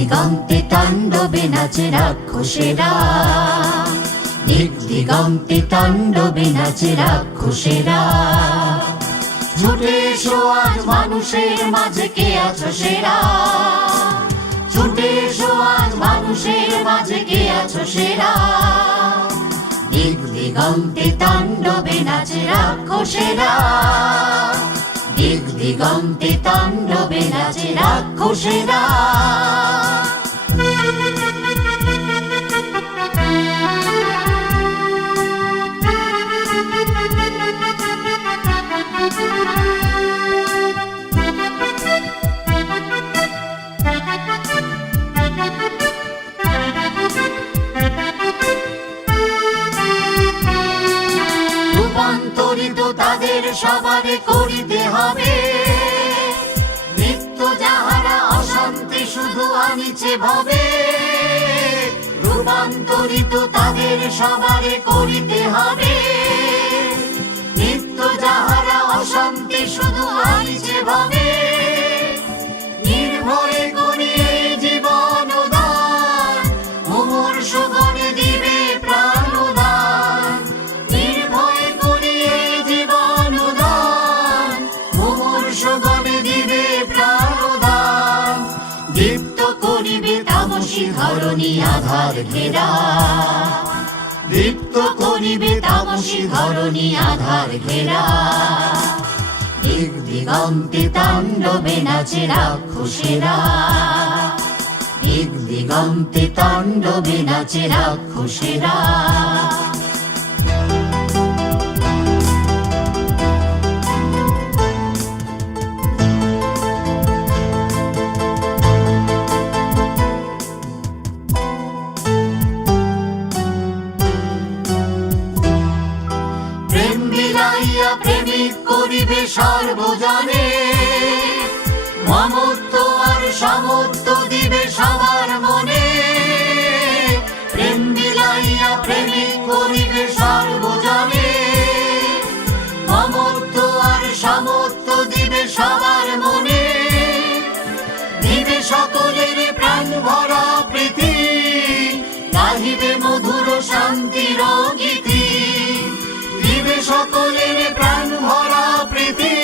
দিগন্তে তাণ্ডবে নাচে রাক্ষসেরা, দিক দিগন্তে তাণ্ডবে নাচে রাক্ষসেরা। ছুটে এসো আজ মানুষের মাঝে, কে আছো সেরা? ছুটে এসো আজ মানুষের মাঝে, কে আছো সেরা? দিক দিগন্তে তাণ্ডবে নাচে রাক্ষসেরা, দিক দিগন্তে তাণ্ডবে নাচে রাক্ষসেরা। রূপান্তরিত তাদের সবারে করিতে হবে, নিত্য যাহারা অশান্তি শুধু আনিছে ভবে। রূপান্তরিত তাদের সবারে করিতে হবে, নিত্য যাহারা অশান্তি শুধু আনিছে ভবে। নির্ভয়ে করি এই জীবন দান, মুমূর্ষ গণে দিবে প্রাণদান। নির্ভয়ে করি এই জীবন দান, মুমূর্ষ গণে দিবে প্রাণদান। দীপ্ত করিবে তামসী ধরণী আধার ঘেরা, দীপ্ত করিবে তামসী ধরণী আধার ঘেরা। দিক দিগন্তে তাণ্ডবে নাচে রাক্ষসেরা, দিক দিগন্তে তাণ্ডবে নাচে রাক্ষসেরা। প্রেম বিলাইয়া প্রেমিক করিবে সর্বজনে, মমত্ব আর সমত্ব দিবে সবার মনে। প্রেম বিলাইয়া প্রেমিক করিবে সর্বজনে, মমত্ব আর সমত্ব দিবে সবার মনে। দিবে সকলের প্রাণ ভরা প্রীতি, গাহিবে মধুর শান্তির গীতি। দিবে সকলের প্রাণ ভরা প্রীতি,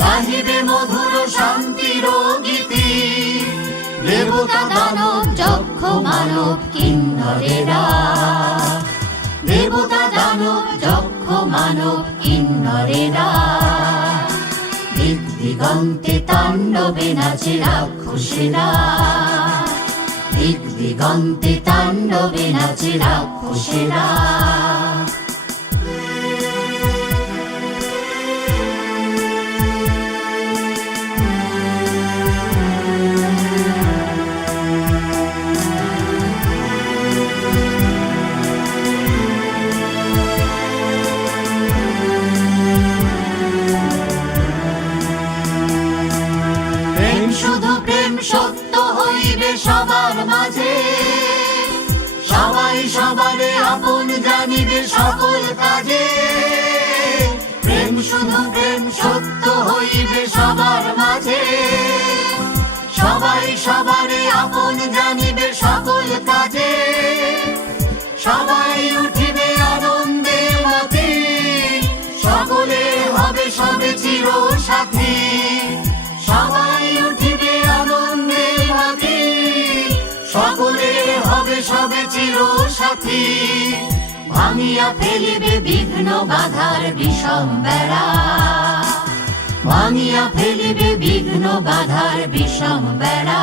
গাহিবে মধুর শান্তির গীতি। দেবতা দানব যক্ষ মানব কিন্নরেরা, দেবতা দানব যক্ষ মানব কিন্নরেরা। দিক দিগন্তে তাণ্ডবে নাচে রাক্ষসেরা, দিক দিগন্তে তাণ্ডবে নাচে রাক্ষসেরা। শুধু প্রেম সত্য হইবে সবার মাঝে, সবাই সবারে আপন জানিবে সকল কাজে। প্রেম শুধু প্রেম সত্য হইবে সবার মাঝে, সবাই সবারে আপন জানিবে সকল কাজে। সবাই উঠিবে আনন্দে মাতি, সকলে হবে সবে চির সাথী। সবাই উঠিবে আনন্দে মাতি, সকলে হবে সবে চির সাথী। ভাঙিয়া ফেলিবে বিঘ্ন বাধার বিষম বেড়া, ভাঙিয়া ফেলিবে বিঘ্ন বাধার বিষম বেড়া।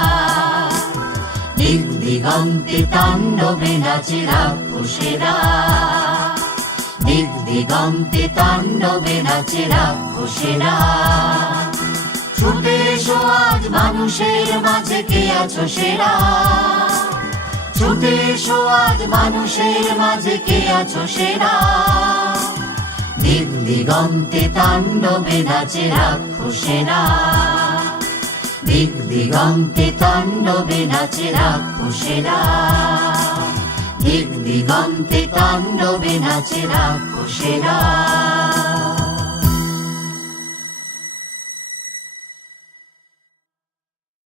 দিক দিগন্তে তাণ্ডবে নাচে রাক্ষসেরা, দিক দিগন্তে তাণ্ডবে নাচে রাক্ষসেরা। ছুটে এসো আজ মানুষের মাঝে, কে আছো সেরা? ছুটে এসো আজ মানুষের মাঝে, কে আছো সেরা। দিক দিগন্তে তাণ্ডবে নাচে রাক্ষসেরা, দিক দিগন্তে তাণ্ডবে নাচে রাক্ষসেরা, দিক দিগন্তে তাণ্ডবে নাচে রাক্ষসেরা।